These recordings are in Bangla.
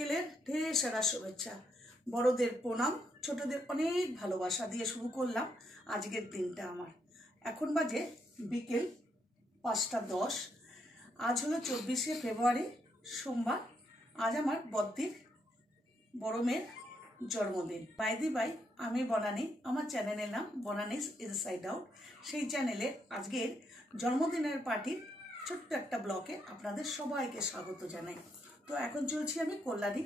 বিকেলের ঢের সারা শুভেচ্ছা, বড়দের প্রণাম, ছোটদের অনেক ভালোবাসা দিয়ে শুরু করলাম আজকের দিনটা আমার। এখন বাজে বিকেল 5:10। আজ হলো 24শে ফেব্রুয়ারি, সোমবার। আজ আমার বদ্দির বড় মেয়ের জন্মদিন। বাই দি বাই, আমি বনানী, আমার চ্যানেলের নাম বনানীস ইনসাইড আউট। সেই চ্যানেলে আজকের জন্মদিনের পার্টির ছোট্ট একটা ব্লগে আপনাদের সবাইকে স্বাগত জানাই। তো এখন চলছি আমি কল্যাণী।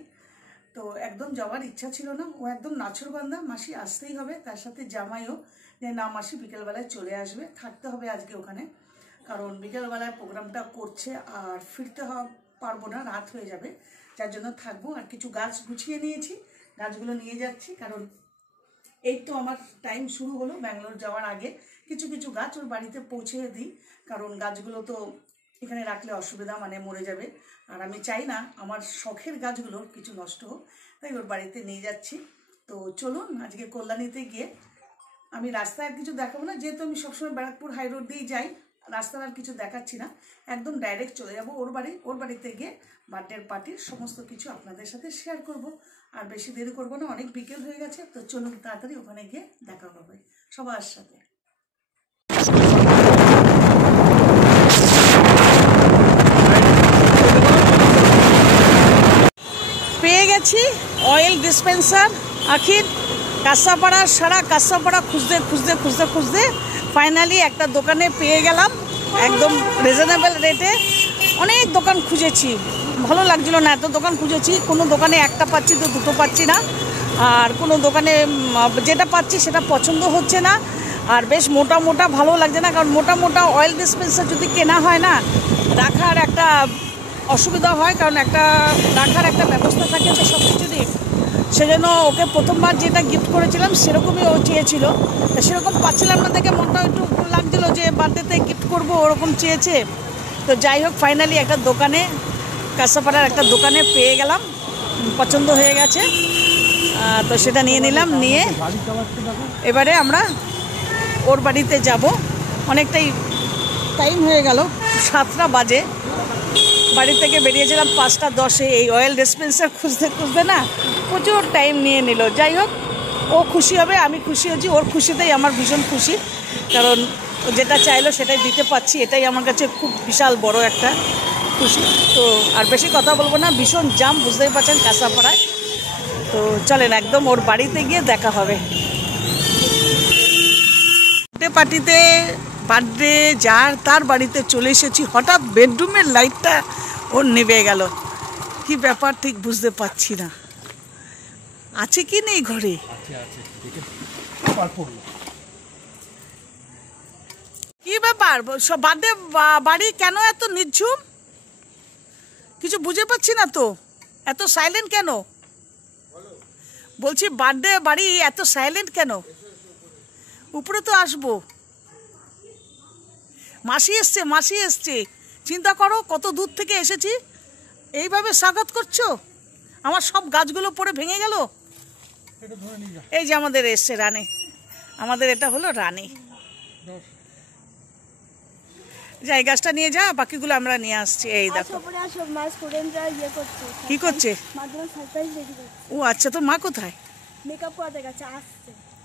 তো একদম যাওয়ার ইচ্ছা ছিল না, ও একদম নাছরবান্ধা, মাসি আসতেই হবে, তার সাথে জামাইও যে না মাসি বিকেলবেলায় চলে আসবে, থাকতে হবে আজকে ওখানে, কারণ বিকেলবেলায় প্রোগ্রামটা করছে আর ফিরতে পারবো না, রাত হয়ে যাবে, যার জন্য থাকবো। আর কিছু গাছ গুছিয়ে নিয়েছি, গাছগুলো নিয়ে যাচ্ছি, কারণ এই তো আমার টাইম শুরু হলো ব্যাঙ্গালোর যাওয়ার আগে কিছু কিছু গাছ ওর বাড়িতে পৌঁছে দিই, কারণ গাছগুলো তো এখানে রাখলে অসুবিধা, মানে মরে যাবে, আর আমি চাই না আমার শখের গাছগুলো কিছু নষ্ট হোক, তাই ওর বাড়িতে নিয়ে যাচ্ছি। তো চলুন আজকে কল্যাণীতে গিয়ে, আমি রাস্তায় আর কিছু দেখাবো না, যেহেতু আমি সবসময় ব্যারাকপুর হাই রোড দিয়েই যাই, রাস্তার আর কিছু দেখাচ্ছি না, একদম ডাইরেক্ট চলে যাব ওর বাড়ি। ওর বাড়িতে গিয়ে বার্থডে পার্টির সমস্ত কিছু আপনাদের সাথে শেয়ার করব। আর বেশি দেরি করবো না, অনেক বিকেল হয়ে গেছে, তো চলুন তাড়াতাড়ি ওখানে গিয়ে দেখা হবে সবার সাথে। পেয়ে গেছি অয়েল ডিসপেন্সার আখির কাঁসাপাড়া, সারা কাঁসাপাড়া খুঁজতে খুঁজতে খুঁজতে খুঁজতে ফাইনালি একটা দোকানে পেয়ে গেলাম, একদম রিজনেবল রেটে। অনেক দোকান খুঁজেছি, ভালো লাগছিল না, এত দোকান খুঁজেছি, কোনো দোকানে একটা পাচ্ছি তো দুটো পাচ্ছি না, আর কোনো দোকানে যেটা পাচ্ছি সেটা পছন্দ হচ্ছে না, আর বেশ মোটা মোটা ভালো লাগছে না, কারণ মোটা মোটা অয়েল ডিসপেন্সার যদি কেনা হয় না, রাখার একটা অসুবিধা হয়, কারণ একটা রাখার একটা ব্যবস্থা থাকে তো সব কিছুরই। সেজন্য ওকে প্রথমবার যেটা গিফট করেছিলাম সেরকমই ও চেয়েছিল, সেরকম পাচ্ছিলাম না, দেখে মনটা একটু লাগছিলো যে বার্থডেতে গিফট করবো, ওরকম চেয়েছে। তো যাই হোক ফাইনালি একটা দোকানে, কাঁসাপাড়ার একটা দোকানে পেয়ে গেলাম, পছন্দ হয়ে গেছে, তো সেটা নিয়ে নিলাম। নিয়ে এবারে আমরা ওর বাড়িতে যাব। অনেকটাই টাইম হয়ে গেল, 7টা বাজে, বাড়ি থেকে বেরিয়েছিলাম 5:10। এই অয়েল ডিসপেন্সার খুঁজতে খুঁজতে না প্রচুর টাইম নিয়ে নিল। যাই হোক, ও খুশি হবে, আমি খুশি হচ্ছি, ওর খুশিতেই আমার ভীষণ খুশি, কারণ ও যেটা চাইলো সেটাই দিতে পারছি, এটাই আমার কাছে খুব বিশাল বড় একটা খুশি। তো আর বেশি কথা বলবো না, ভীষণ জাম, বুঝতেই পারছেন কাঁসাপাড়ায়। তো চলেন একদম ওর বাড়িতে গিয়ে দেখা হবে। পার্টিতে বার্থডে যার তার বাড়িতে চলে এসেছি, হঠাৎ বেডরুমের লাইটটা ওর নেভে গেল, কি ব্যাপার ঠিক বুঝতে পারছি না, আছে কি নেই ঘরে। কি ব্যাপার, সব বার্থডে বাড়ি কেন এত নিঝুম, কিছু বুঝে পাচ্ছি না তো, এত সাইলেন্ট কেন? বলছি বার্থডে বাড়ি এত সাইলেন্ট কেন? উপরে তো আসবো, মাসি এসছে, মাসি এসছে, চিন্তা করো কত দূর থেকে এসেছি, এইভাবে স্বাগত করছো, আমার সব গাছগুলো পড়ে ভেঙে গেল। এই যে আমাদের এসছে রানী, আমাদের এটা হলো রানী, যাই গাছটা নিয়ে যা, বাকিগুলো আমরা নিয়ে আসছি। এই দেখো কি করছে, ও আচ্ছা, তোর মা কোথায়?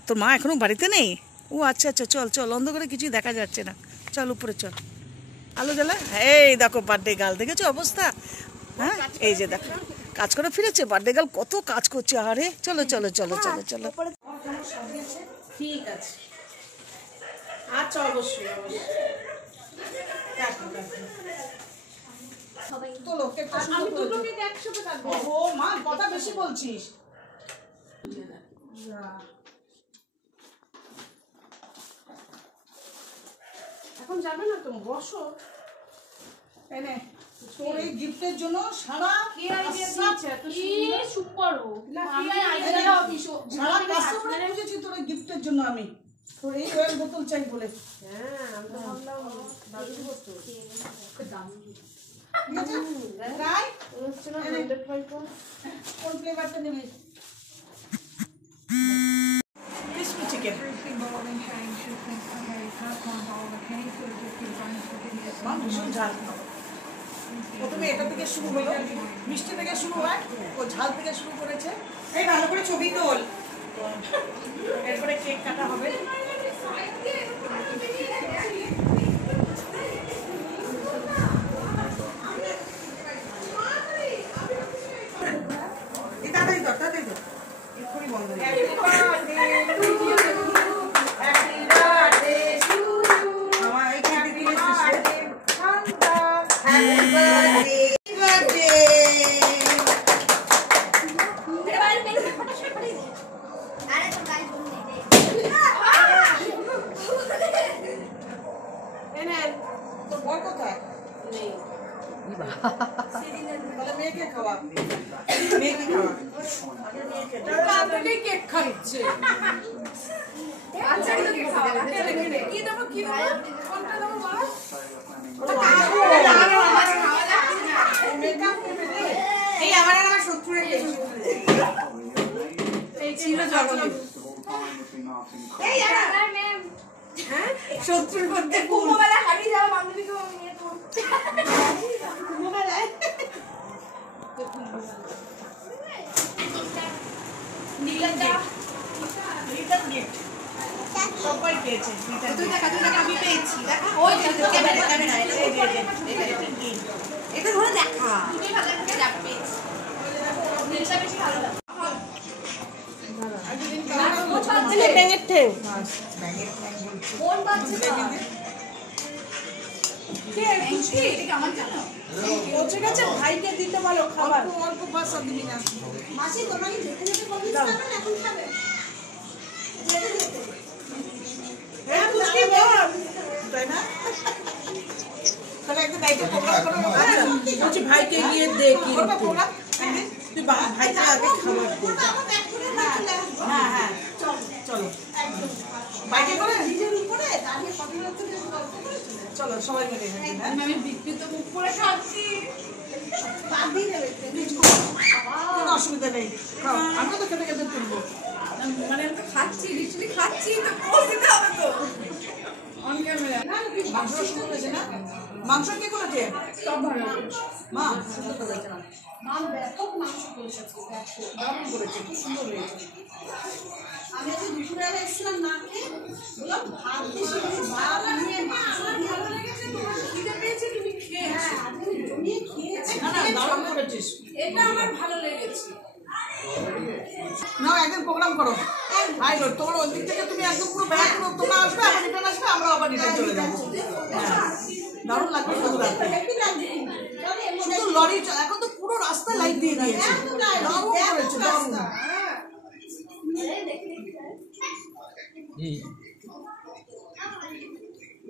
তোর মা এখনো বাড়িতে নেই? ও আচ্ছা আচ্ছা, চল চল, অন্ধকারে কিছুই দেখা যাচ্ছে না, চল উপরে চল, আলো জ্বালা। এই দেখো বার্থডে গার্ল, দেখেছো অবস্থা? হ্যাঁ এই যে দেখো কাজ করে ফিরেছে, বার্থডে গার্ল কত কাজ করছে। আরে চলো চলো চলো চলো চলো, ঠিক আছে, আচ্ছা অবশ্যই অবশ্যই, ও মা কথা বেশি বলছিস। এখন যাবে না তো, বসো। এনে তোর এই গিফটের জন্য সারা খুঁজেছি তোর এই গিফটের জন্য, আমি তোর এই অয়েল বোতল চাই বলে। কোন ফ্লেভারটা নেবে? ক্রিসপি চিকেন, ভীষণ ঝাল। প্রথমে এটা থেকে শুরু হলো, মিষ্টি থেকে শুরু হয়, ও ঝাল থেকে শুরু করেছে। এই ভালো করে ছবি তোল। এরপরে কেক কাটা হবে। তাড়াতাড়ি তো এক্ষুনি বন্ধ হয়ে যাবে। আমার এই কেকটা দিলে তোর বর কোথায়? তাহলে মেয়েকে খাওয়া, মেয়েকে খাওয়া। কেক খাচ্ছে। এই আমার আর আমার শত্রুরে এই ছিল জগন্নাথ। শত্রুর মধ্যে সবাই পেয়েছে। আমি পেয়েছি। ওই ক্যামেরা এটা ধরে দেখা। ব্যাঙের ঠেউ। ভাইকে দিতে বলো খাবার। অল্প বাসা দিবি না। মাসি তোমাকে যেতে যেতে বলিস না এখন খাবে যেতে যেতে হ্যাঁ বুঝকি বল তাই না? তাহলে একটা দায়িত্ব প্রোগ্রাম করো। বলছি ভাইকে গিয়ে দেখি প্রোগ্রাম তুই ভাইকে আগে খাবার দে। আমার ব্যাগ করে রাখলে হ্যাঁ হ্যাঁ চলো চলো বাইকে করে নিজের উপরে দাঁড়িয়ে কথা বলতে গল্প করে চলো সবাই মিলে হ্যাঁ আমি বিকৃত মুখ করে খাচ্ছি বাদ দিয়ে দেবে কোনো অসুবিধা নেই খাও আমরা তো খেতে খেতে তুলবো মানে আমি তো খাচ্ছি লিটারালি খাচ্ছি তো পোজ দিতে হবে তো অন ক্যামেরা মাংস সুন্দর হয়েছে না? মাংস কে করেছে? সব ভালো মা সুন্দর করেছে না? মাম ব্যাপক মাংস করেছে দারুণ করেছে খুব সুন্দর হয়েছে। আমি আজকে দুপুরবেলা এসেছিলাম না খেয়ে বললাম ভাত বেশি ভাত নিয়ে মাংস ভালো লেগেছে তোমার খিদে পেয়েছে তুমি খেয়ে হ্যাঁ আজকে জমিয়ে খেয়েছি না না দারুণ করেছিস। এটা আমার ভালো লেগেছে না একদিন প্রোগ্রাম করো আই লো তোমার ওই দিক থেকে তুমি একদম পুরো ব্যাগ পুরো তোমরা আসবে আবার রিটার্ন আসবে আমরা আবার রিটার্ন চলে যাবো। দারুণ লাগবে শুধু রাখতে শুধু লরি এখন তো পুরো রাস্তা লাইট দিয়ে দিয়েছে দারুণ করেছে দারুণ।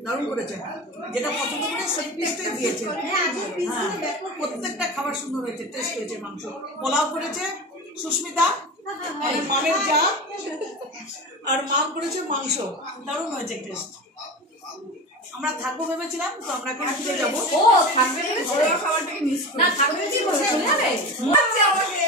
দারুণ করেছে যেটা পছন্দ করে সেই পিসটাই দিয়েছে। হ্যাঁ প্রত্যেকটা খাবার সুন্দর হয়েছে টেস্ট হয়েছে। মাংস পোলাও করেছে সুস্মিতা মামের যা আর মাম করেছে মাংস দারুণ হয়েছে টেস্ট। আমরা থাকবো ভেবেছিলাম তো আমরা এখন ফিরে যাবো। ও থাকবে খাবারটাকে মিস না থাকবে কি চলে যাবে